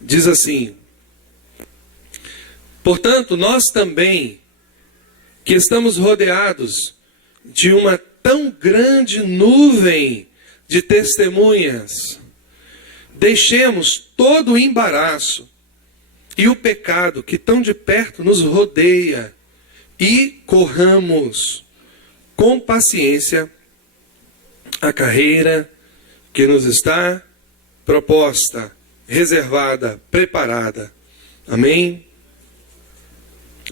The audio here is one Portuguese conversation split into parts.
diz assim: portanto, nós também, que estamos rodeados de uma tão grande nuvem de testemunhas, deixemos todo o embaraço e o pecado que tão de perto nos rodeia e corramos com paciência a carreira que nos está proposta, reservada, preparada. Amém?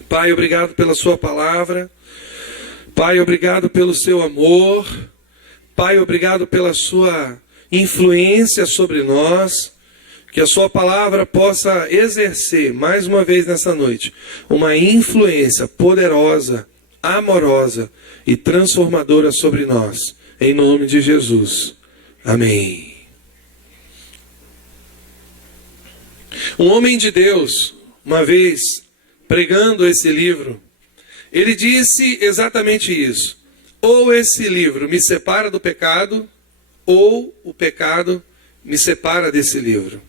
Pai, obrigado pela sua palavra. Pai, obrigado pelo seu amor. Pai, obrigado pela sua influência sobre nós. Que a sua palavra possa exercer, mais uma vez nessa noite, uma influência poderosa, amorosa e transformadora sobre nós. Em nome de Jesus. Amém. Um homem de Deus, uma vez, pregando esse livro, ele disse exatamente isso: ou esse livro me separa do pecado, ou o pecado me separa desse livro.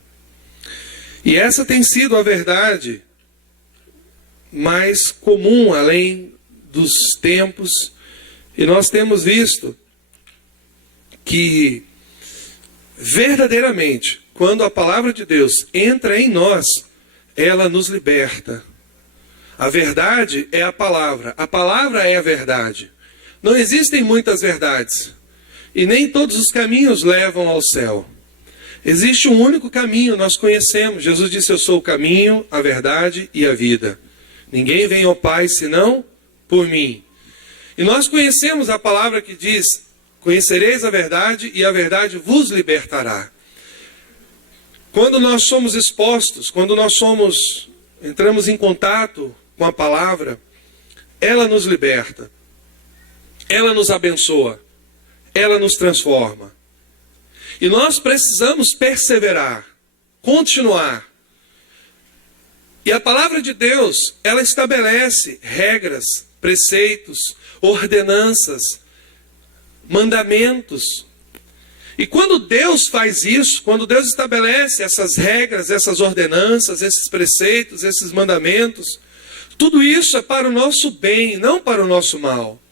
E essa tem sido a verdade mais comum além dos tempos. E nós temos visto que verdadeiramente, quando a palavra de Deus entra em nós, ela nos liberta. A verdade é a palavra é a verdade. Não existem muitas verdades, e nem todos os caminhos levam ao céu. Existe um único caminho, nós conhecemos. Jesus disse: eu sou o caminho, a verdade e a vida. Ninguém vem ao Pai senão por mim. E nós conhecemos a palavra que diz: conhecereis a verdade e a verdade vos libertará. Quando nós somos expostos, quando nós entramos em contato com a palavra, ela nos liberta, ela nos abençoa, ela nos transforma. E nós precisamos perseverar, continuar. E a palavra de Deus, ela estabelece regras, preceitos, ordenanças, mandamentos. E quando Deus faz isso, quando Deus estabelece essas regras, essas ordenanças, esses preceitos, esses mandamentos, tudo isso é para o nosso bem, não para o nosso mal.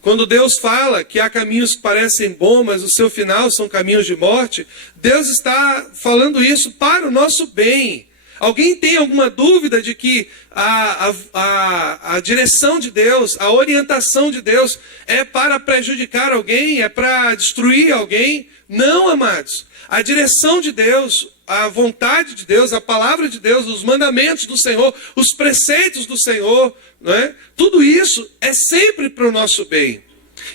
Quando Deus fala que há caminhos que parecem bons, mas o seu final são caminhos de morte, Deus está falando isso para o nosso bem. Alguém tem alguma dúvida de que a direção de Deus, a orientação de Deus é para prejudicar alguém, é para destruir alguém? Não, amados. A direção de Deus, a vontade de Deus, a palavra de Deus, os mandamentos do Senhor, os preceitos do Senhor, não é? Tudo isso é sempre para o nosso bem.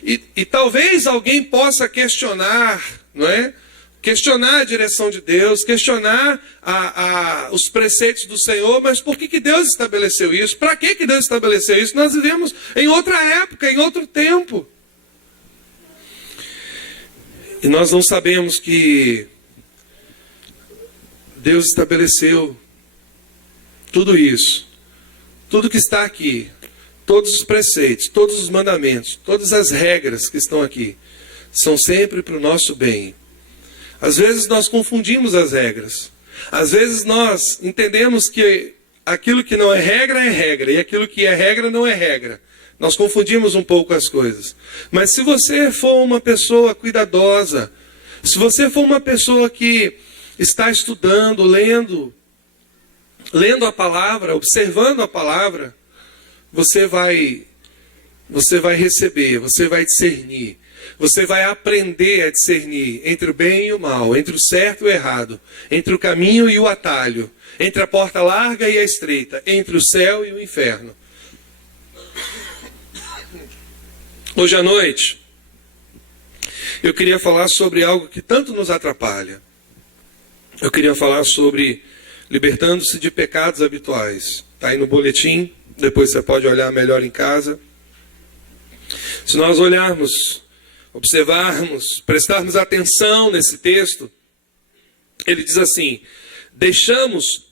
E talvez alguém possa questionar, não é? Questionar a direção de Deus, questionar os preceitos do Senhor, mas por que Deus estabeleceu isso? Para que Deus estabeleceu isso? Nós vivemos em outra época, em outro tempo. E nós não sabemos que Deus estabeleceu tudo isso, tudo que está aqui, todos os preceitos, todos os mandamentos, todas as regras que estão aqui, são sempre para o nosso bem. Às vezes nós confundimos as regras. Às vezes nós entendemos que aquilo que não é regra, e aquilo que é regra não é regra. Nós confundimos um pouco as coisas. Mas se você for uma pessoa cuidadosa, se você for uma pessoa que está estudando, lendo a palavra, observando a palavra, você vai receber, você vai discernir. Você vai aprender a discernir entre o bem e o mal, entre o certo e o errado, entre o caminho e o atalho, entre a porta larga e a estreita, entre o céu e o inferno. Hoje à noite, eu queria falar sobre algo que tanto nos atrapalha. Eu queria falar sobre libertando-se de pecados habituais. Está aí no boletim, depois você pode olhar melhor em casa. Se nós olharmos, observarmos, prestarmos atenção nesse texto, ele diz assim: deixemos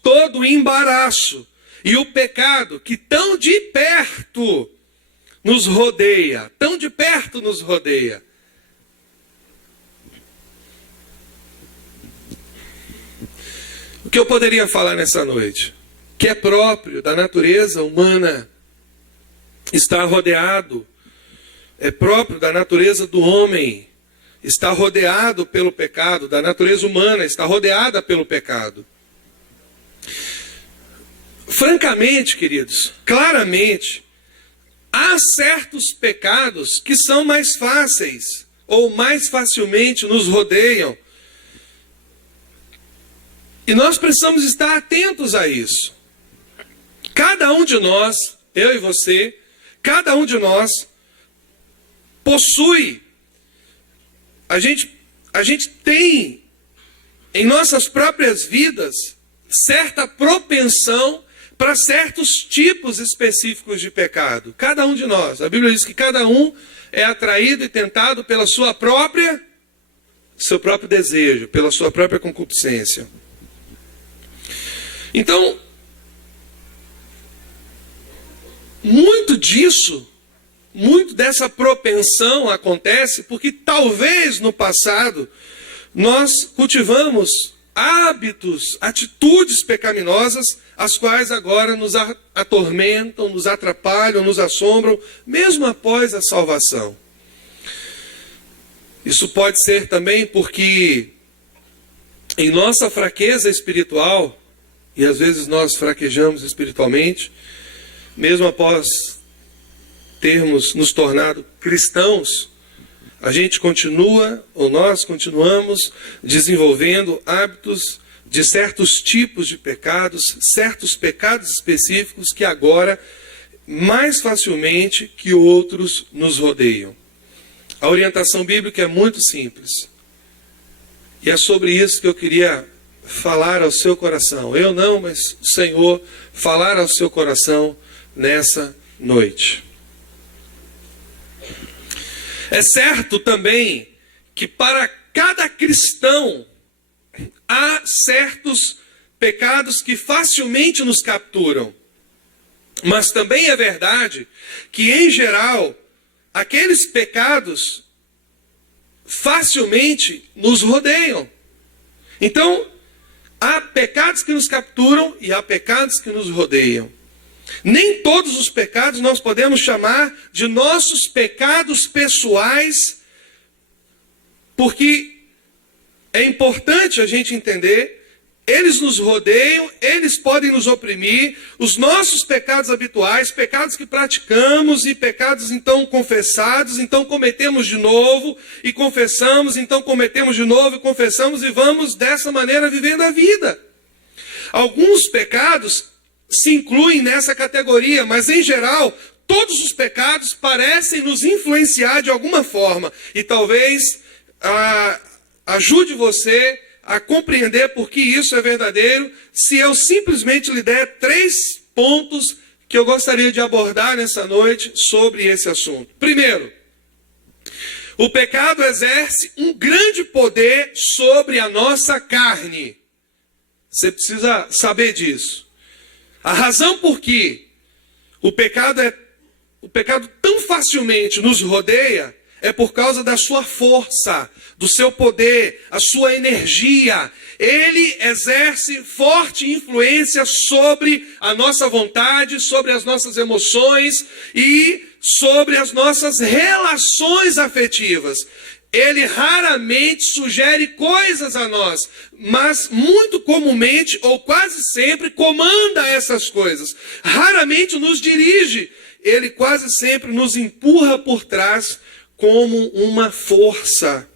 todo o embaraço e o pecado que tão de perto nos rodeia, O que eu poderia falar nessa noite? Que é próprio da natureza humana, está rodeado, é próprio da natureza do homem, está rodeado pelo pecado, da natureza humana, está rodeada pelo pecado. Francamente, queridos, claramente, há certos pecados que são mais fáceis, ou mais facilmente nos rodeiam. E nós precisamos estar atentos a isso. Cada um de nós, eu e você, cada um de nós possui, a gente tem em nossas próprias vidas certa propensão para certos tipos específicos de pecado. Cada um de nós. A Bíblia diz que cada um é atraído e tentado pela seu próprio desejo, pela sua própria concupiscência. Então, muito dessa propensão acontece porque talvez no passado nós cultivamos hábitos, atitudes pecaminosas, as quais agora nos atormentam, nos atrapalham, nos assombram, mesmo após a salvação. Isso pode ser também porque em nossa fraqueza espiritual, e às vezes nós fraquejamos espiritualmente, mesmo após termos nos tornado cristãos, a gente continua, ou nós continuamos, desenvolvendo hábitos de certos tipos de pecados, certos pecados específicos que agora, mais facilmente que outros, nos rodeiam. A orientação bíblica é muito simples. E é sobre isso que eu queria falar ao seu coração. Eu não, mas o Senhor falar ao seu coração nessa noite. É certo também que para cada cristão há certos pecados que facilmente nos capturam. Mas também é verdade que, em geral, aqueles pecados facilmente nos rodeiam. Então, há pecados que nos capturam e há pecados que nos rodeiam. Nem todos os pecados nós podemos chamar de nossos pecados pessoais, porque é importante a gente entender, eles nos rodeiam, eles podem nos oprimir, os nossos pecados habituais, pecados que praticamos e pecados então confessados, então cometemos de novo e confessamos, então cometemos de novo e confessamos e vamos dessa maneira vivendo a vida. Alguns pecados se incluem nessa categoria, mas em geral, todos os pecados parecem nos influenciar de alguma forma. E talvez ajude você a compreender por que isso é verdadeiro, se eu simplesmente lhe der 3 pontos que eu gostaria de abordar nessa noite sobre esse assunto. Primeiro, o pecado exerce um grande poder sobre a nossa carne. Você precisa saber disso. A razão por que o pecado tão facilmente nos rodeia é por causa da sua força, do seu poder, a sua energia. Ele exerce forte influência sobre a nossa vontade, sobre as nossas emoções e sobre as nossas relações afetivas. Ele raramente sugere coisas a nós, mas muito comumente, ou quase sempre, comanda essas coisas. Raramente nos dirige, ele quase sempre nos empurra por trás como uma força.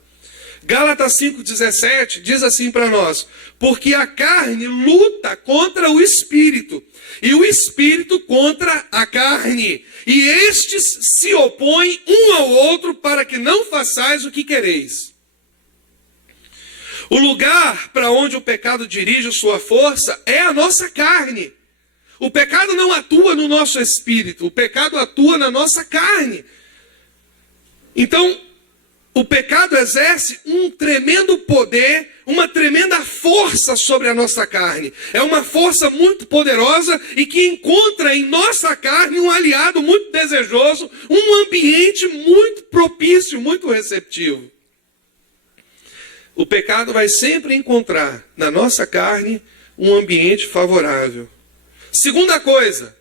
Gálatas 5,17 diz assim para nós: porque a carne luta contra o espírito, e o espírito contra a carne, e estes se opõem um ao outro para que não façais o que quereis. O lugar para onde o pecado dirige sua força é a nossa carne. O pecado não atua no nosso espírito, o pecado atua na nossa carne. Então, o pecado exerce um tremendo poder, uma tremenda força sobre a nossa carne. É uma força muito poderosa e que encontra em nossa carne um aliado muito desejoso, um ambiente muito propício, muito receptivo. O pecado vai sempre encontrar na nossa carne um ambiente favorável. Segunda coisa,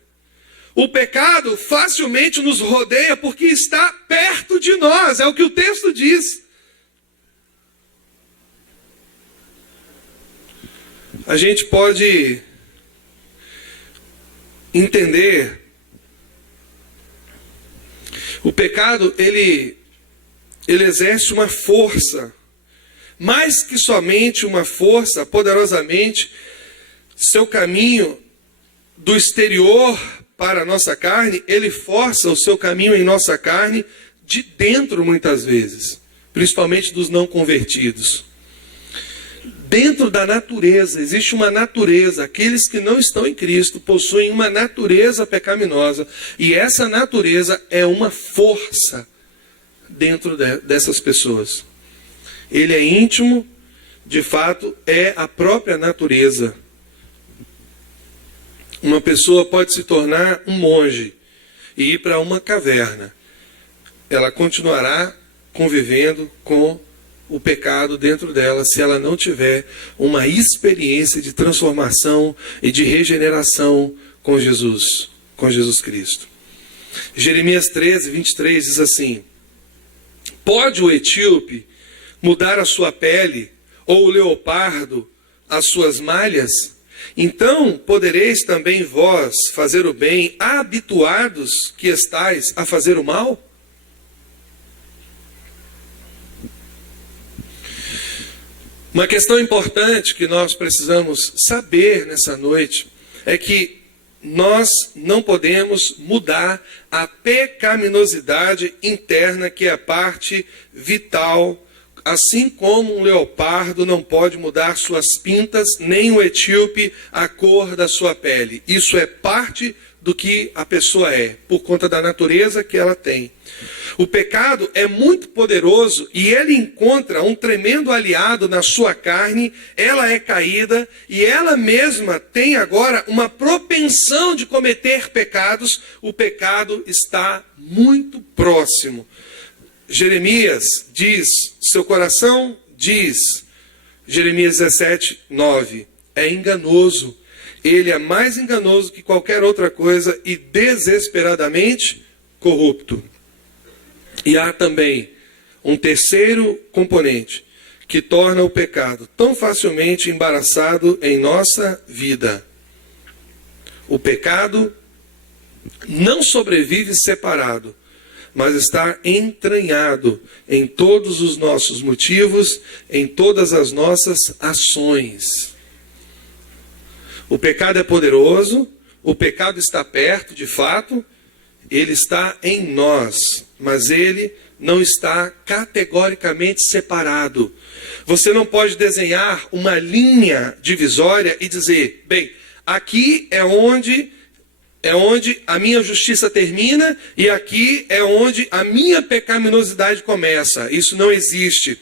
o pecado facilmente nos rodeia porque está perto de nós, é o que o texto diz. A gente pode entender, o pecado, ele exerce uma força, mais que somente uma força, poderosamente, seu caminho do exterior para a nossa carne, ele força o seu caminho em nossa carne de dentro muitas vezes, principalmente dos não convertidos. Dentro da natureza, existe uma natureza, aqueles que não estão em Cristo possuem uma natureza pecaminosa, e essa natureza é uma força dentro dessas pessoas. Ele é íntimo, de fato, é a própria natureza. Uma pessoa pode se tornar um monge e ir para uma caverna. Ela continuará convivendo com o pecado dentro dela se ela não tiver uma experiência de transformação e de regeneração com Jesus Cristo. Jeremias 13, 23 diz assim: pode o etíope mudar a sua pele, ou o leopardo as suas malhas? Então podereis também vós fazer o bem, habituados que estáis a fazer o mal? Uma questão importante que nós precisamos saber nessa noite é que nós não podemos mudar a pecaminosidade interna, que é a parte vital, assim como um leopardo não pode mudar suas pintas, nem o etíope a cor da sua pele. Isso é parte do que a pessoa é, por conta da natureza que ela tem. O pecado é muito poderoso e ele encontra um tremendo aliado na sua carne. Ela é caída e ela mesma tem agora uma propensão de cometer pecados. O pecado está muito próximo. Jeremias diz, seu coração diz, Jeremias 17, 9, é enganoso. Ele é mais enganoso que qualquer outra coisa e desesperadamente corrupto. E há também um terceiro componente que torna o pecado tão facilmente embaraçado em nossa vida. O pecado não sobrevive separado, mas está entranhado em todos os nossos motivos, em todas as nossas ações. O pecado é poderoso, o pecado está perto, de fato, ele está em nós, mas ele não está categoricamente separado. Você não pode desenhar uma linha divisória e dizer, bem, aqui é onde a minha justiça termina e aqui é onde a minha pecaminosidade começa. Isso não existe.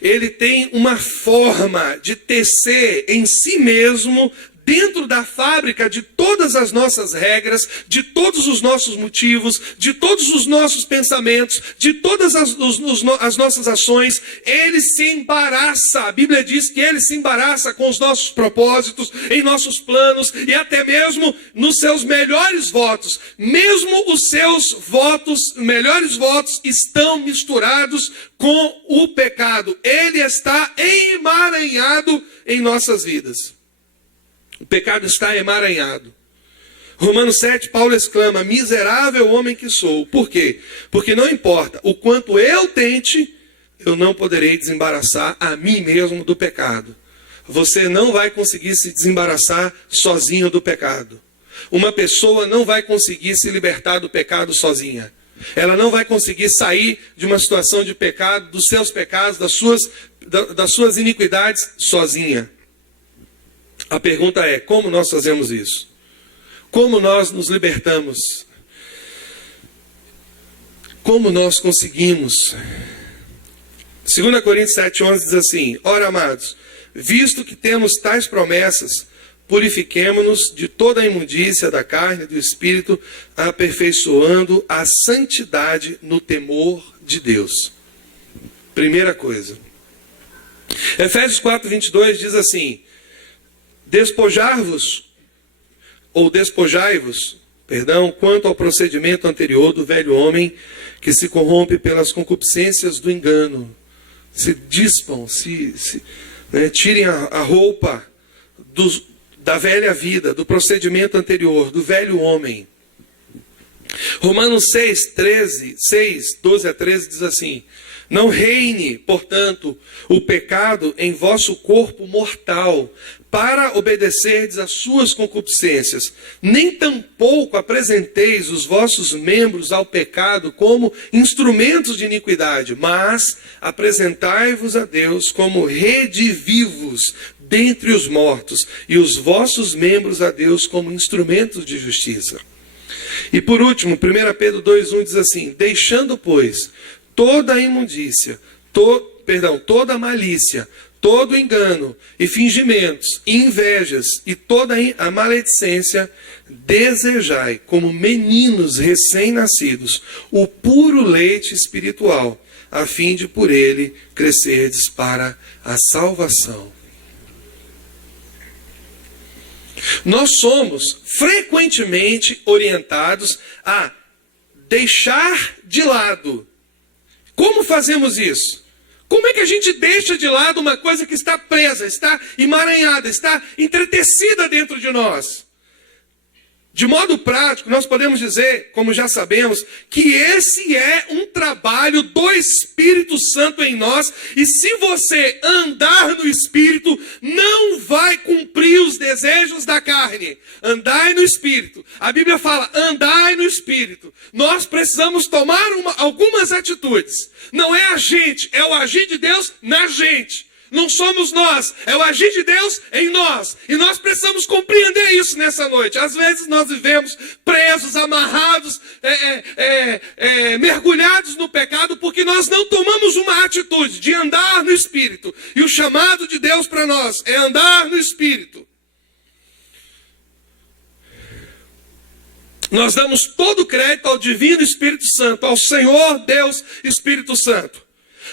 Ele tem uma forma de tecer em si mesmo, dentro da fábrica de todas as nossas regras, de todos os nossos motivos, de todos os nossos pensamentos, de todas as nossas ações, ele se embaraça. A Bíblia diz que ele se embaraça com os nossos propósitos, em nossos planos e até mesmo nos seus melhores votos. Mesmo os seus melhores votos estão misturados com o pecado. Ele está emaranhado em nossas vidas. O pecado está emaranhado. Romanos 7, Paulo exclama, miserável homem que sou. Por quê? Porque não importa o quanto eu tente, eu não poderei desembaraçar a mim mesmo do pecado. Você não vai conseguir se desembaraçar sozinho do pecado. Uma pessoa não vai conseguir se libertar do pecado sozinha. Ela não vai conseguir sair de uma situação de pecado, dos seus pecados, das suas iniquidades sozinha. A pergunta é, como nós fazemos isso? Como nós nos libertamos? Como nós conseguimos? 2 Coríntios 7,11 diz assim, ora amados, visto que temos tais promessas, purifiquemo-nos de toda a imundícia da carne e do espírito, aperfeiçoando a santidade no temor de Deus. Primeira coisa. Efésios 4:22 diz assim, Despojai-vos, quanto ao procedimento anterior do velho homem, que se corrompe pelas concupiscências do engano. Se dispam, tirem a roupa da velha vida, do procedimento anterior, do velho homem. Romanos 6, 12 a 13 diz assim: não reine, portanto, o pecado em vosso corpo mortal, para obedecerdes às suas concupiscências. Nem tampouco apresenteis os vossos membros ao pecado como instrumentos de iniquidade, mas apresentai-vos a Deus como redivivos dentre os mortos, e os vossos membros a Deus como instrumentos de justiça. E por último, 1 Pedro 2,1 diz assim: deixando, pois, toda a imundícia, toda a malícia, todo engano e fingimentos, e invejas e toda a maledicência, desejai, como meninos recém-nascidos, o puro leite espiritual, a fim de por ele crescerdes para a salvação. Nós somos frequentemente orientados a deixar de lado. Como fazemos isso? Como é que a gente deixa de lado uma coisa que está presa, está emaranhada, está entretecida dentro de nós? De modo prático, nós podemos dizer, como já sabemos, que esse é um trabalho do Espírito Santo em nós, e se você andar no Espírito, não vai cumprir os desejos da carne. Andai no Espírito. A Bíblia fala, andai no Espírito. Nós precisamos tomar algumas atitudes. Não é a gente, é o agir de Deus na gente. Não somos nós, é o agir de Deus em nós. E nós precisamos compreender isso nessa noite. Às vezes nós vivemos presos, amarrados, mergulhados no pecado, porque nós não tomamos uma atitude de andar no Espírito. E o chamado de Deus para nós é andar no Espírito. Nós damos todo o crédito ao Divino Espírito Santo, ao Senhor Deus Espírito Santo.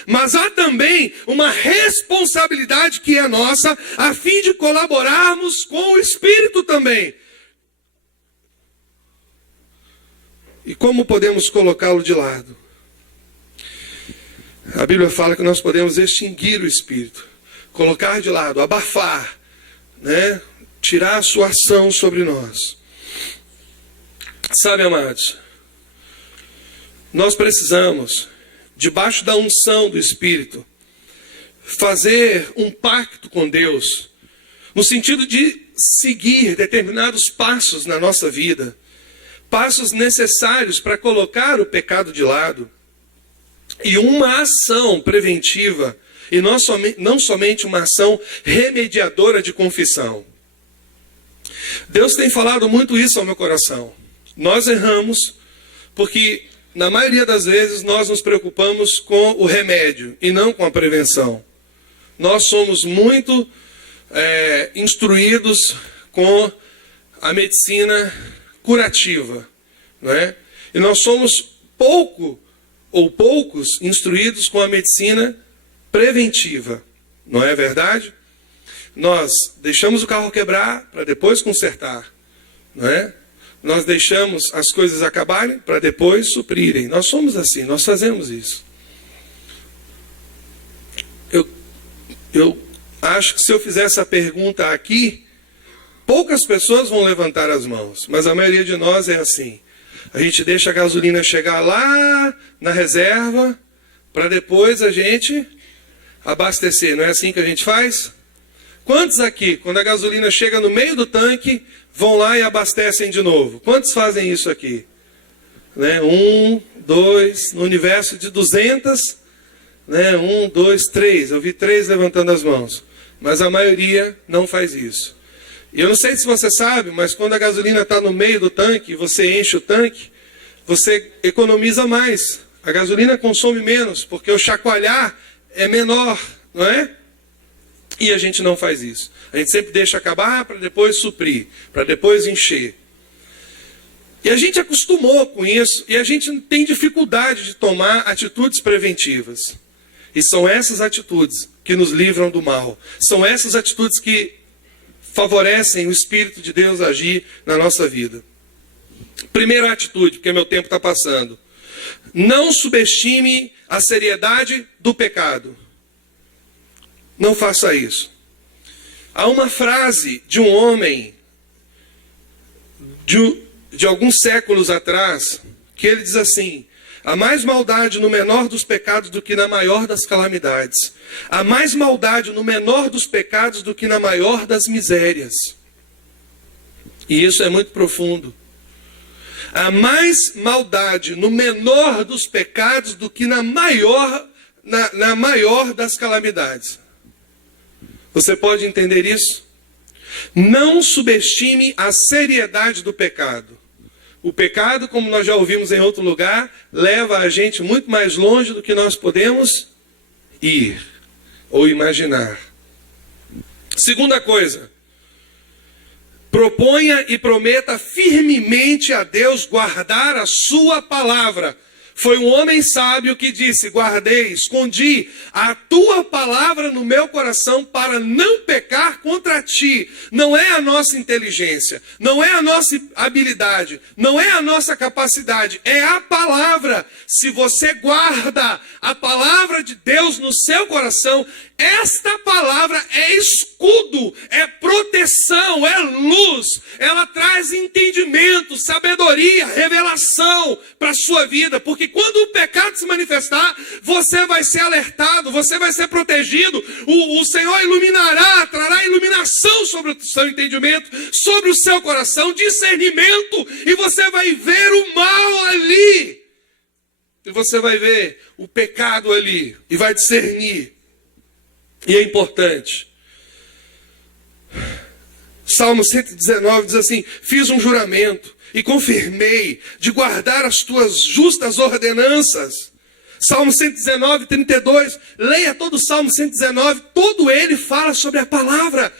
Mas há também uma responsabilidade que é nossa, a fim de colaborarmos com o Espírito também. E como podemos colocá-lo de lado? A Bíblia fala que nós podemos extinguir o Espírito, colocar de lado, abafar, tirar a sua ação sobre nós. Sabe, amados, nós precisamos, debaixo da unção do Espírito, fazer um pacto com Deus, no sentido de seguir determinados passos na nossa vida, passos necessários para colocar o pecado de lado, e uma ação preventiva, e não somente uma ação remediadora de confissão. Deus tem falado muito isso ao meu coração. Nós erramos porque, na maioria das vezes, nós nos preocupamos com o remédio e não com a prevenção. Nós somos muito instruídos com a medicina curativa, não é? E nós somos poucos instruídos com a medicina preventiva, não é verdade? Nós deixamos o carro quebrar para depois consertar, não é? Nós deixamos as coisas acabarem para depois suprirem. Nós somos assim, nós fazemos isso. Eu acho que se eu fizer essa pergunta aqui, poucas pessoas vão levantar as mãos, mas a maioria de nós é assim. A gente deixa a gasolina chegar lá na reserva, para depois a gente abastecer. Não é assim que a gente faz? Quantos aqui, quando a gasolina chega no meio do tanque, vão lá e abastecem de novo? Quantos fazem isso aqui? 1, 2, no universo de 200, 1, 2, 3. Eu vi 3 levantando as mãos. Mas a maioria não faz isso. E eu não sei se você sabe, mas quando a gasolina está no meio do tanque, e você enche o tanque, você economiza mais. A gasolina consome menos, porque o chacoalhar é menor, não é? E a gente não faz isso. A gente sempre deixa acabar para depois suprir, para depois encher. E a gente acostumou com isso, e a gente tem dificuldade de tomar atitudes preventivas. E são essas atitudes que nos livram do mal. São essas atitudes que favorecem o Espírito de Deus agir na nossa vida. Primeira atitude, porque meu tempo está passando. Não subestime a seriedade do pecado. Não faça isso. Há uma frase de um homem de alguns séculos atrás, que ele diz assim: há mais maldade no menor dos pecados do que na maior das calamidades. Há mais maldade no menor dos pecados do que na maior das misérias. E isso é muito profundo. Há mais maldade no menor dos pecados do que na maior das calamidades. Você pode entender isso? Não subestime a seriedade do pecado. O pecado, como nós já ouvimos em outro lugar, leva a gente muito mais longe do que nós podemos ir ou imaginar. Segunda coisa, proponha e prometa firmemente a Deus guardar a sua palavra. Foi um homem sábio que disse: guardei, escondi a tua palavra no meu coração para não pecar contra ti. Não é a nossa inteligência, não é a nossa habilidade, não é a nossa capacidade, é a palavra. Se você guarda a palavra de Deus no seu coração, esta palavra é escudo, é proteção, é luz. Ela traz entendimento, sabedoria, revelação para a sua vida. Porque quando o pecado se manifestar, você vai ser alertado, você vai ser protegido. O Senhor iluminará, trará iluminação sobre o seu entendimento, sobre o seu coração, discernimento. E você vai ver o mal ali. E você vai ver o pecado ali e vai discernir. E é importante. Salmo 119 diz assim: fiz um juramento e confirmei de guardar as tuas justas ordenanças. Salmo 119, 32. Leia todo o Salmo 119. Todo ele fala sobre a palavra.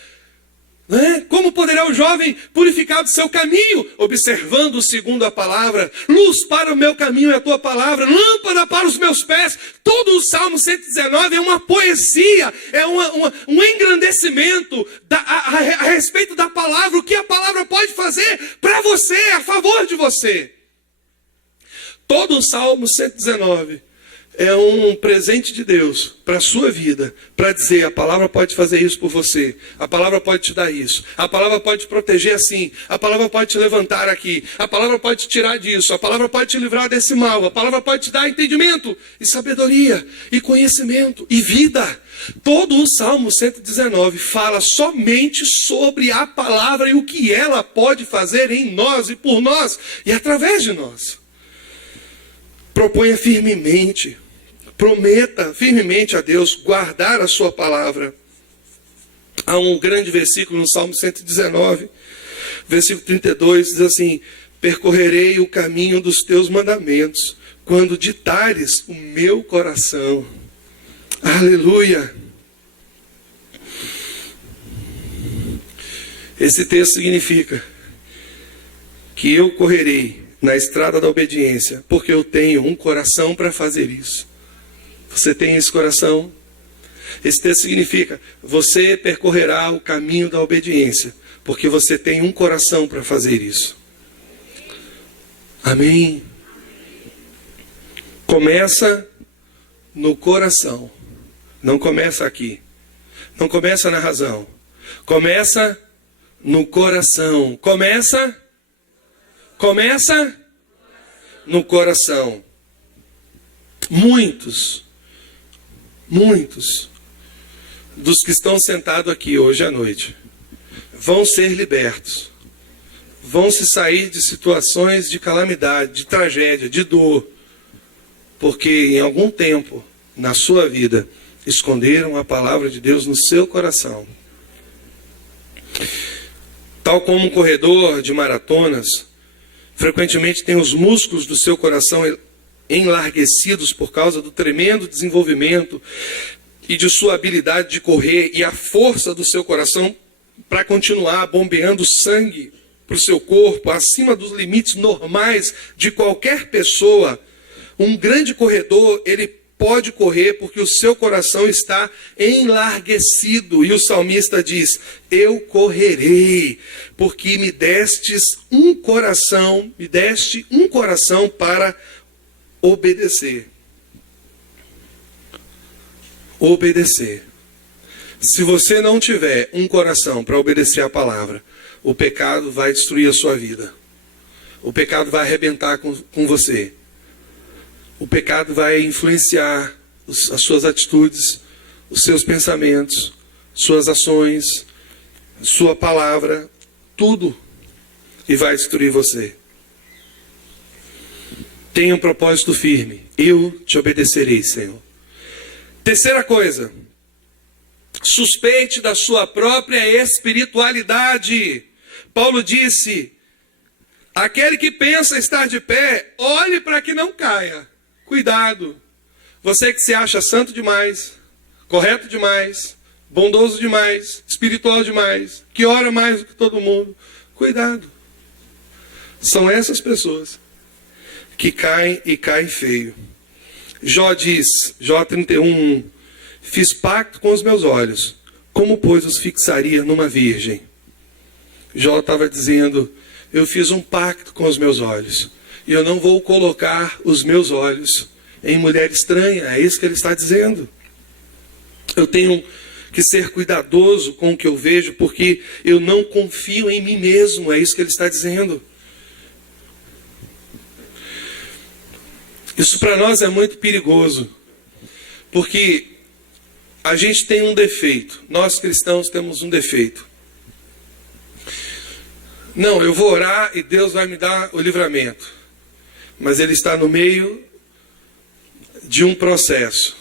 Como poderá o jovem purificar do seu caminho? Observando segundo a palavra. Luz para o meu caminho é a tua palavra, lâmpada para os meus pés. Todo o Salmo 119 é uma poesia, é um engrandecimento a respeito da palavra, o que a palavra pode fazer para você, a favor de você. Todo o Salmo 119 é um presente de Deus para a sua vida, para dizer: a palavra pode fazer isso por você, a palavra pode te dar isso, a palavra pode te proteger assim, a palavra pode te levantar aqui, a palavra pode te tirar disso, a palavra pode te livrar desse mal, a palavra pode te dar entendimento e sabedoria e conhecimento e vida. Todo o Salmo 119 fala somente sobre a palavra e o que ela pode fazer em nós e por nós e através de nós. Proponha firmemente, prometa firmemente a Deus guardar a sua palavra. Há um grande versículo no Salmo 119, versículo 32, diz assim: percorrerei o caminho dos teus mandamentos, quando ditares o meu coração. Aleluia! Esse texto significa que eu correrei na estrada da obediência, porque eu tenho um coração para fazer isso. Você tem esse coração? Esse texto significa: você percorrerá o caminho da obediência, porque você tem um coração para fazer isso. Amém? Começa no coração. Não começa aqui. Não começa na razão. Começa no coração. Começa no coração. Muitos dos que estão sentados aqui hoje à noite vão ser libertos. Vão se sair de situações de calamidade, de tragédia, de dor, porque em algum tempo na sua vida esconderam a palavra de Deus no seu coração. Tal como um corredor de maratonas frequentemente tem os músculos do seu coração enlarguecidos por causa do tremendo desenvolvimento e de sua habilidade de correr e a força do seu coração para continuar bombeando sangue para o seu corpo acima dos limites normais de qualquer pessoa. Um grande corredor, ele pode correr porque o seu coração está enlarguecido. E o salmista diz: eu correrei, porque me deste um coração para obedecer. Obedecer. Se você não tiver um coração para obedecer a palavra, o pecado vai destruir a sua vida. O pecado vai arrebentar com você. O pecado vai influenciar as suas atitudes, os seus pensamentos, suas ações, sua palavra, tudo. E vai destruir você. Tenha um propósito firme. Eu te obedecerei, Senhor. Terceira coisa. Suspeite da sua própria espiritualidade. Paulo disse: aquele que pensa estar de pé, olhe para que não caia. Cuidado. Você que se acha santo demais, correto demais, bondoso demais, espiritual demais, que ora mais do que todo mundo. Cuidado. São essas pessoas que caem e caem feio. Jó diz, Jó 31:1, fiz pacto com os meus olhos, como pois os fixaria numa virgem? Jó estava dizendo: eu fiz um pacto com os meus olhos, e eu não vou colocar os meus olhos em mulher estranha. É isso que ele está dizendo. Eu tenho que ser cuidadoso com o que eu vejo, porque eu não confio em mim mesmo. É isso que ele está dizendo. Isso para nós é muito perigoso, porque a gente tem um defeito. Nós cristãos temos um defeito. Não, eu vou orar e Deus vai me dar o livramento. Mas ele está no meio de um processo,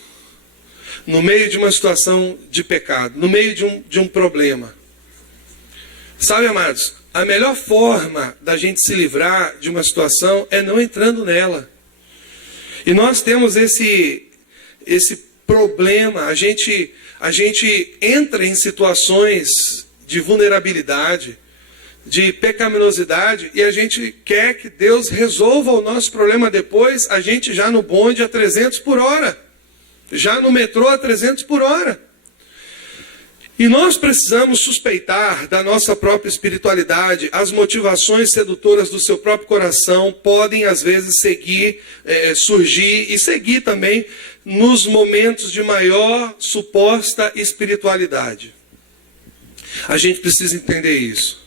no meio de uma situação de pecado, no meio de um problema. Sabe, amados, a melhor forma da gente se livrar de uma situação é não entrando nela. E nós temos esse problema, a gente entra em situações de vulnerabilidade, de pecaminosidade, e a gente quer que Deus resolva o nosso problema depois, a gente já no bonde a 300 por hora, já no metrô a 300 por hora. E nós precisamos suspeitar da nossa própria espiritualidade. As motivações sedutoras do seu próprio coração podem às vezes surgir e seguir também nos momentos de maior suposta espiritualidade. A gente precisa entender isso.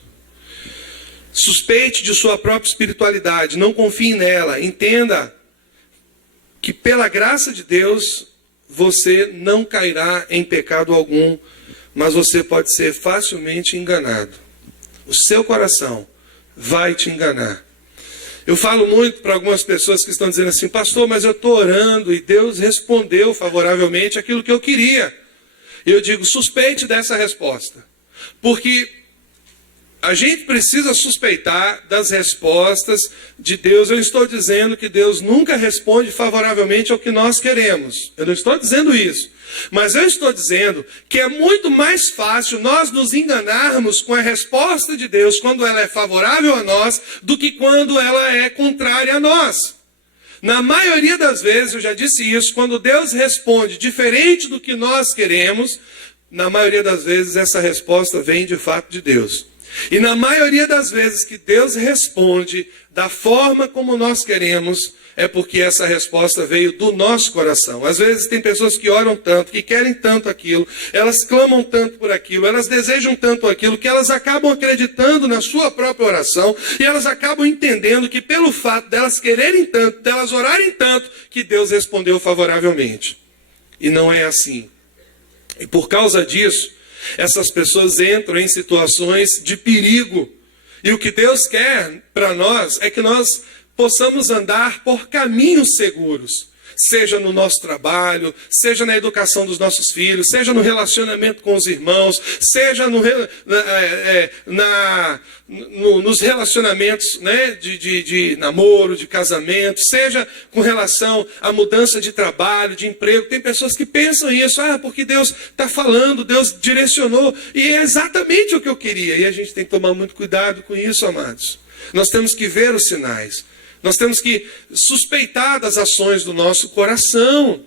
Suspeite de sua própria espiritualidade, não confie nela. Entenda que pela graça de Deus você não cairá em pecado algum, mas você pode ser facilmente enganado. O seu coração vai te enganar. Eu falo muito para algumas pessoas que estão dizendo assim: pastor, mas eu estou orando e Deus respondeu favoravelmente aquilo que eu queria. Eu digo: suspeite dessa resposta, porque a gente precisa suspeitar das respostas de Deus. Eu estou dizendo que Deus nunca responde favoravelmente ao que nós queremos. Eu não estou dizendo isso. Mas eu estou dizendo que é muito mais fácil nós nos enganarmos com a resposta de Deus quando ela é favorável a nós do que quando ela é contrária a nós. Na maioria das vezes, eu já disse isso, quando Deus responde diferente do que nós queremos, na maioria das vezes essa resposta vem de fato de Deus. E na maioria das vezes que Deus responde da forma como nós queremos, é porque essa resposta veio do nosso coração. Às vezes tem pessoas que oram tanto, que querem tanto aquilo, elas clamam tanto por aquilo, elas desejam tanto aquilo, que elas acabam acreditando na sua própria oração, e elas acabam entendendo que pelo fato delas quererem tanto, delas orarem tanto, que Deus respondeu favoravelmente. E não é assim. E por causa disso, essas pessoas entram em situações de perigo. E o que Deus quer para nós é que nós possamos andar por caminhos seguros. Seja no nosso trabalho, seja na educação dos nossos filhos, seja no relacionamento com os irmãos, seja nos relacionamentos, né, de namoro, de casamento, seja com relação à mudança de trabalho, de emprego. Tem pessoas que pensam isso: porque Deus está falando, Deus direcionou, e é exatamente o que eu queria. E a gente tem que tomar muito cuidado com isso, amados. Nós temos que ver os sinais. Nós temos que suspeitar das ações do nosso coração.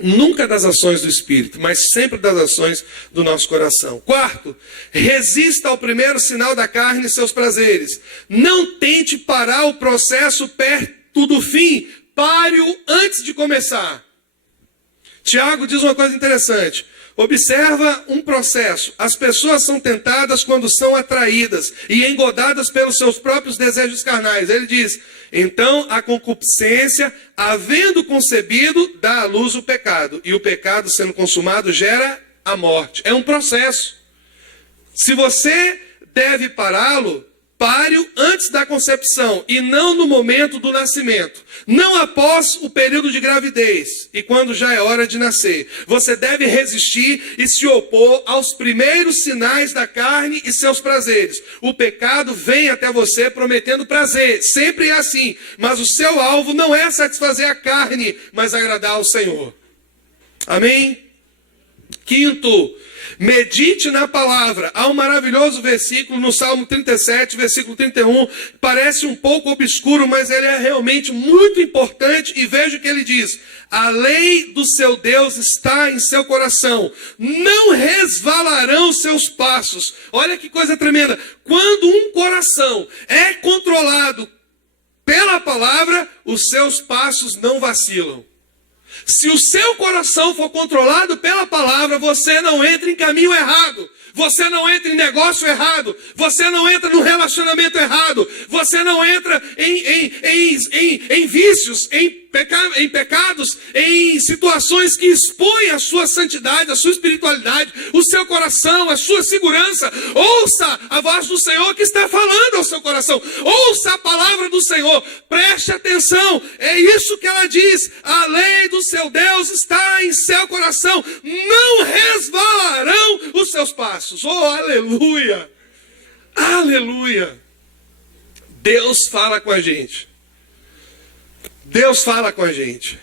Nunca das ações do Espírito, mas sempre das ações do nosso coração. Quarto, resista ao primeiro sinal da carne e seus prazeres. Não tente parar o processo perto do fim. Pare-o antes de começar. Tiago diz uma coisa interessante. Observa um processo. As pessoas são tentadas quando são atraídas e engodadas pelos seus próprios desejos carnais. Ele diz, então a concupiscência, havendo concebido, dá à luz o pecado. E o pecado, sendo consumado, gera a morte. É um processo. Se você deve pará-lo, pare-o antes da concepção e não no momento do nascimento. Não após o período de gravidez e quando já é hora de nascer. Você deve resistir e se opor aos primeiros sinais da carne e seus prazeres. O pecado vem até você prometendo prazer. Sempre é assim. Mas o seu alvo não é satisfazer a carne, mas agradar ao Senhor. Amém? Quinto, medite na palavra. Há um maravilhoso versículo no Salmo 37, versículo 31. Parece um pouco obscuro, mas ele é realmente muito importante. E veja o que ele diz. A lei do seu Deus está em seu coração. Não resvalarão seus passos. Olha que coisa tremenda. Quando um coração é controlado pela palavra, os seus passos não vacilam. Se o seu coração for controlado pela palavra, você não entra em caminho errado. Você não entra em negócio errado. Você não entra no relacionamento errado. Você não entra em vícios, em pecados, em situações que expõem a sua santidade, a sua espiritualidade, o seu coração, a sua segurança. Ouça a voz do Senhor que está falando ao seu coração. Ouça a palavra do Senhor. Preste atenção. É isso que ela diz. A lei do seu Deus está em seu coração. Não resvalarão os seus passos. Oh, aleluia! Aleluia! Deus fala com a gente. Deus fala com a gente.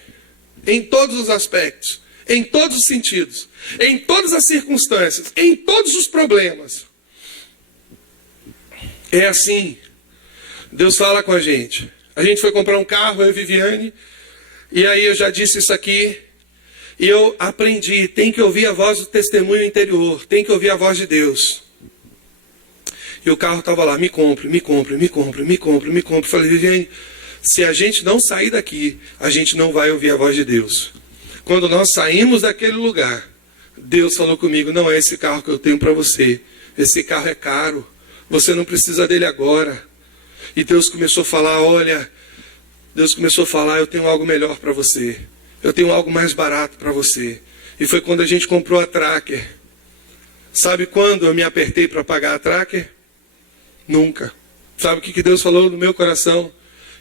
Em todos os aspectos. Em todos os sentidos. Em todas as circunstâncias. Em todos os problemas. É assim. Deus fala com a gente. A gente foi comprar um carro, eu e Viviane. E aí eu já disse isso aqui. E eu aprendi, tem que ouvir a voz do testemunho interior, tem que ouvir a voz de Deus. E o carro estava lá, me compre, me compre, me compre, me compre, me compre. Falei, Viviane, se a gente não sair daqui, a gente não vai ouvir a voz de Deus. Quando nós saímos daquele lugar, Deus falou comigo, não é esse carro que eu tenho para você. Esse carro é caro, você não precisa dele agora. E Deus começou a falar, olha, Deus começou a falar, eu tenho algo melhor para você. Eu tenho algo mais barato para você. E foi quando a gente comprou a Tracker. Sabe quando eu me apertei para pagar a Tracker? Nunca. Sabe o que Deus falou no meu coração?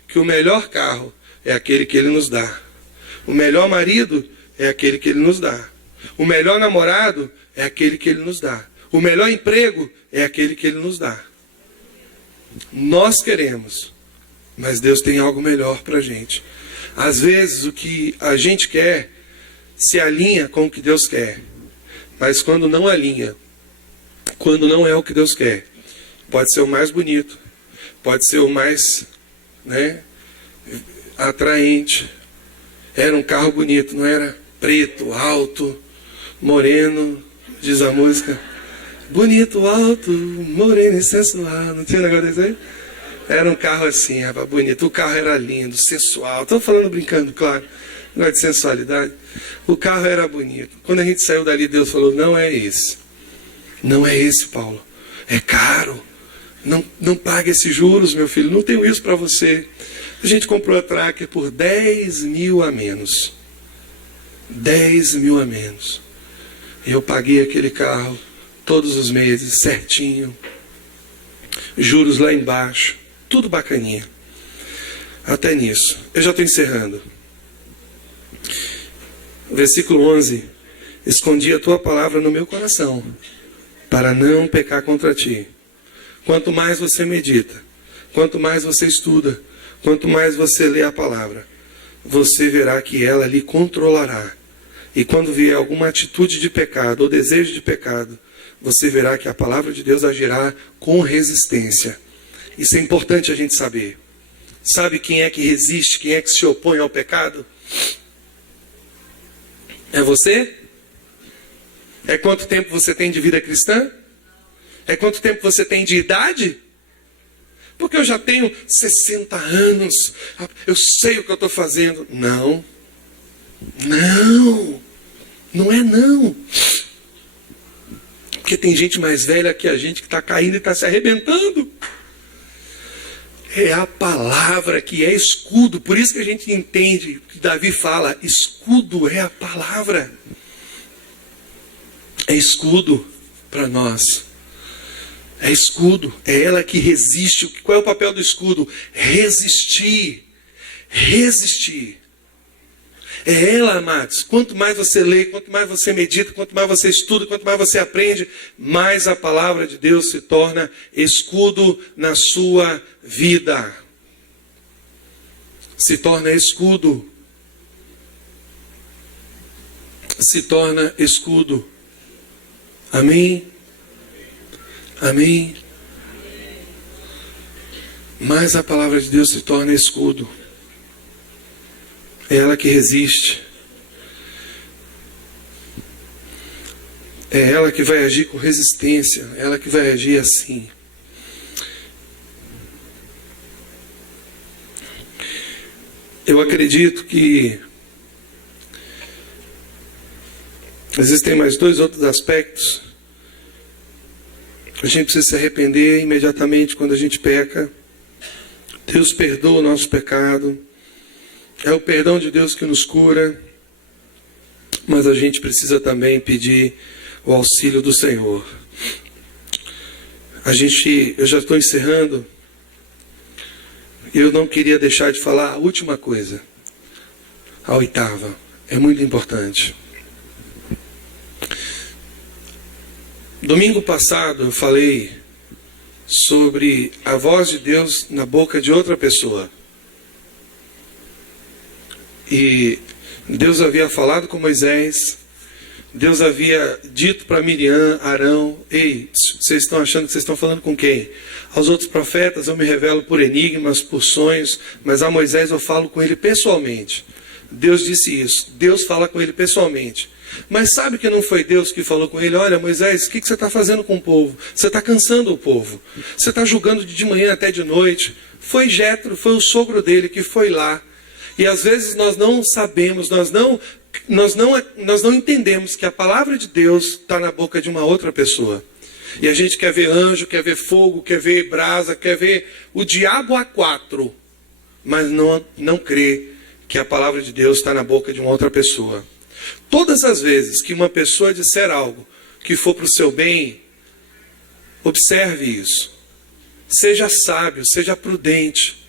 Que o melhor carro é aquele que Ele nos dá. O melhor marido é aquele que Ele nos dá. O melhor namorado é aquele que Ele nos dá. O melhor emprego é aquele que Ele nos dá. Nós queremos, mas Deus tem algo melhor para a gente. Às vezes o que a gente quer se alinha com o que Deus quer. Mas quando não alinha, quando não é o que Deus quer, pode ser o mais bonito, pode ser o mais atraente. Era um carro bonito, não era? Preto, alto, moreno, diz a música. Bonito, alto, moreno e sensual. Não tinha negócio desse aí? Era um carro assim, rapaz, bonito. O carro era lindo, sensual. Estou falando brincando, claro. Negócio de sensualidade. O carro era bonito. Quando a gente saiu dali, Deus falou, não é esse. Não é esse, Paulo. É caro. Não pague esses juros, meu filho. Não tenho isso para você. A gente comprou a Tracker por 10 mil a menos. 10 mil a menos. Eu paguei aquele carro todos os meses, certinho. Juros lá embaixo. Tudo bacaninha. Até nisso. Eu já estou encerrando. Versículo 11. Escondi a tua palavra no meu coração, para não pecar contra ti. Quanto mais você medita, quanto mais você estuda, quanto mais você lê a palavra, você verá que ela lhe controlará. E quando vier alguma atitude de pecado ou desejo de pecado, você verá que a palavra de Deus agirá com resistência. Isso é importante a gente saber. Sabe quem é que resiste, quem é que se opõe ao pecado? É você? É quanto tempo você tem de vida cristã? É quanto tempo você tem de idade? Porque eu já tenho 60 anos, eu sei o que eu estou fazendo. Não. Não. Não é não. Porque tem gente mais velha que a gente que está caindo e está se arrebentando. É a palavra que é escudo. Por isso que a gente entende que Davi fala, escudo é a palavra. É escudo para nós. É escudo. É ela que resiste. Qual é o papel do escudo? Resistir. Resistir. É ela, amados. Quanto mais você lê, quanto mais você medita, quanto mais você estuda, quanto mais você aprende, mais a palavra de Deus se torna escudo na sua vida. Se torna escudo. Se torna escudo. Amém? Amém? Mais a palavra de Deus se torna escudo. É ela que resiste. É ela que vai agir com resistência. É ela que vai agir assim. Eu acredito que existem mais dois outros aspectos. A gente precisa se arrepender imediatamente quando a gente peca. Deus perdoa o nosso pecado. É o perdão de Deus que nos cura. Mas a gente precisa também pedir o auxílio do Senhor. Eu já estou encerrando. E eu não queria deixar de falar a última coisa. A oitava. É muito importante. Domingo passado eu falei sobre a voz de Deus na boca de outra pessoa. E Deus havia falado com Moisés, Deus havia dito para Miriam, Arão, ei, vocês estão achando que vocês estão falando com quem? Aos outros profetas eu me revelo por enigmas, por sonhos, mas a Moisés eu falo com ele pessoalmente. Deus disse isso, Deus fala com ele pessoalmente. Mas sabe que não foi Deus que falou com ele? Olha, Moisés, o que você está fazendo com o povo? Você está cansando o povo. Você está julgando de manhã até de noite. Foi Jetro, foi o sogro dele que foi lá. E às vezes nós não sabemos, nós não entendemos que a palavra de Deus está na boca de uma outra pessoa. E a gente quer ver anjo, quer ver fogo, quer ver brasa, quer ver o diabo a quatro. Mas não crê que a palavra de Deus está na boca de uma outra pessoa. Todas as vezes que uma pessoa disser algo que for para o seu bem, observe isso. Seja sábio, seja prudente.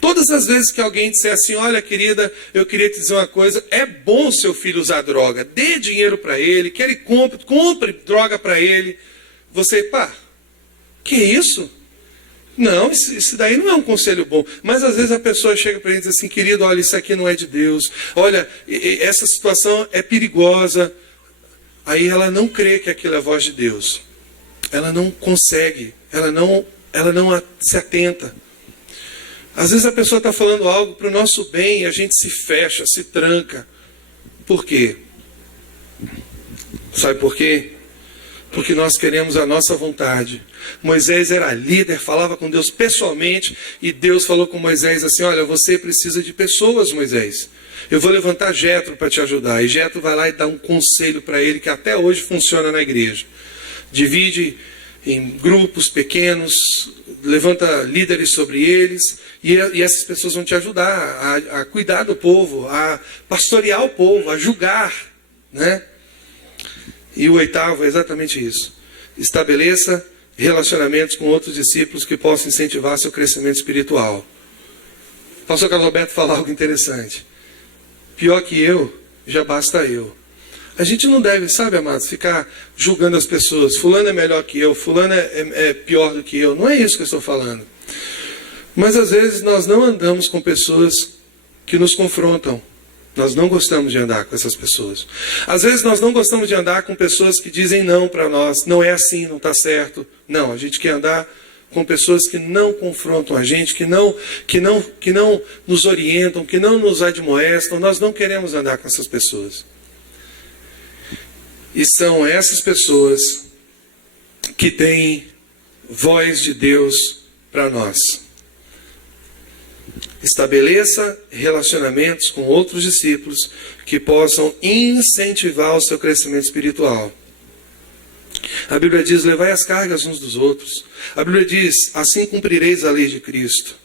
Todas as vezes que alguém disser assim, olha querida, eu queria te dizer uma coisa, é bom seu filho usar droga, dê dinheiro para ele, que ele compre droga para ele. Você, que isso? Não, isso daí não é um conselho bom. Mas às vezes a pessoa chega para ele e diz assim, querido, olha, isso aqui não é de Deus. Olha, essa situação é perigosa. Aí ela não crê que aquilo é voz de Deus. Ela não consegue, ela não se atenta. Às vezes a pessoa está falando algo para o nosso bem e a gente se fecha, se tranca. Por quê? Sabe por quê? Porque nós queremos a nossa vontade. Moisés era líder, falava com Deus pessoalmente, e Deus falou com Moisés assim, olha, você precisa de pessoas, Moisés. Eu vou levantar Jetro para te ajudar. E Jetro vai lá e dá um conselho para ele que até hoje funciona na igreja. Divide em grupos pequenos, levanta líderes sobre eles, e essas pessoas vão te ajudar a cuidar do povo, a pastorear o povo, a julgar, né? E o oitavo é exatamente isso. Estabeleça relacionamentos com outros discípulos que possam incentivar seu crescimento espiritual. O pastor Carlos Roberto fala algo interessante. Pior que eu, já basta eu. A gente não deve, sabe, amados, ficar julgando as pessoas. Fulano é melhor que eu, fulano é pior do que eu. Não é isso que eu estou falando. Mas às vezes nós não andamos com pessoas que nos confrontam. Nós não gostamos de andar com essas pessoas. Às vezes nós não gostamos de andar com pessoas que dizem não para nós. Não é assim, não está certo. Não, a gente quer andar com pessoas que não confrontam a gente, que não nos orientam, que não nos admoestam. Nós não queremos andar com essas pessoas. E são essas pessoas que têm voz de Deus para nós. Estabeleça relacionamentos com outros discípulos que possam incentivar o seu crescimento espiritual. A Bíblia diz, levai as cargas uns dos outros. A Bíblia diz, assim cumprireis a lei de Cristo.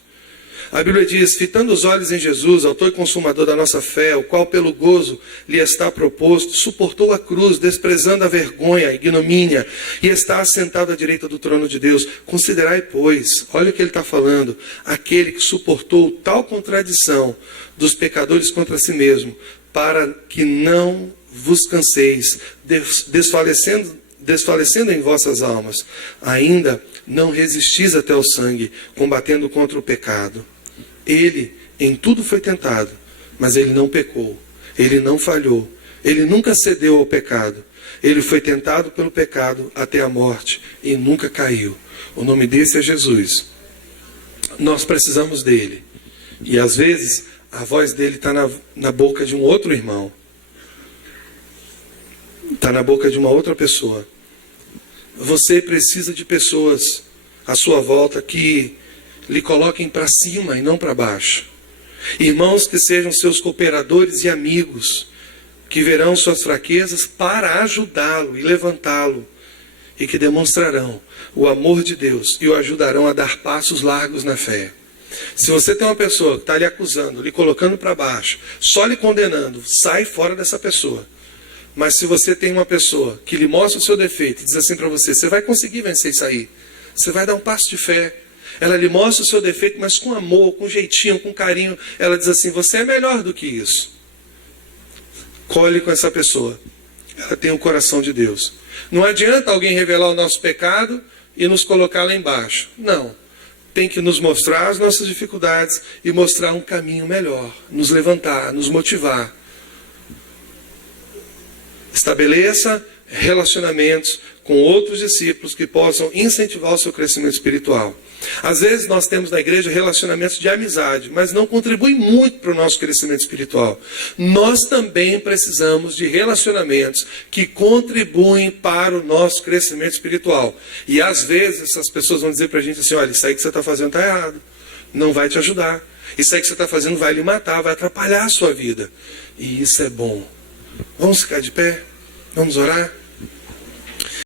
A Bíblia diz, fitando os olhos em Jesus, autor e consumador da nossa fé, o qual pelo gozo lhe está proposto, suportou a cruz, desprezando a vergonha, a ignomínia, e está assentado à direita do trono de Deus. Considerai, pois, olha o que ele está falando, aquele que suportou tal contradição dos pecadores contra si mesmo, para que não vos canseis, desfalecendo em vossas almas, ainda não resistis até o sangue, combatendo contra o pecado. Ele em tudo foi tentado, mas ele não pecou, ele não falhou, ele nunca cedeu ao pecado. Ele foi tentado pelo pecado até a morte e nunca caiu. O nome desse é Jesus. Nós precisamos dele. E às vezes a voz dele está na boca de um outro irmão. Está na boca de uma outra pessoa. Você precisa de pessoas à sua volta que lhe coloquem para cima e não para baixo. Irmãos que sejam seus cooperadores e amigos, que verão suas fraquezas para ajudá-lo e levantá-lo, e que demonstrarão o amor de Deus e o ajudarão a dar passos largos na fé. Se você tem uma pessoa que está lhe acusando, lhe colocando para baixo, só lhe condenando, sai fora dessa pessoa. Mas se você tem uma pessoa que lhe mostra o seu defeito e diz assim para você, você vai conseguir vencer isso aí, você vai dar um passo de fé. Ela lhe mostra o seu defeito, mas com amor, com jeitinho, com carinho. Ela diz assim, você é melhor do que isso. Colhe com essa pessoa. Ela tem o coração de Deus. Não adianta alguém revelar o nosso pecado e nos colocar lá embaixo. Não. Tem que nos mostrar as nossas dificuldades e mostrar um caminho melhor. Nos levantar, nos motivar. Estabeleça relacionamentos com outros discípulos que possam incentivar o seu crescimento espiritual. Às vezes nós temos na igreja relacionamentos de amizade, mas não contribuem muito para o nosso crescimento espiritual. Nós também precisamos de relacionamentos que contribuem para o nosso crescimento espiritual. E às vezes essas pessoas vão dizer para a gente assim, olha, isso aí que você está fazendo está errado, não vai te ajudar. Isso aí que você está fazendo vai lhe matar, vai atrapalhar a sua vida. E isso é bom. Vamos ficar de pé? Vamos orar?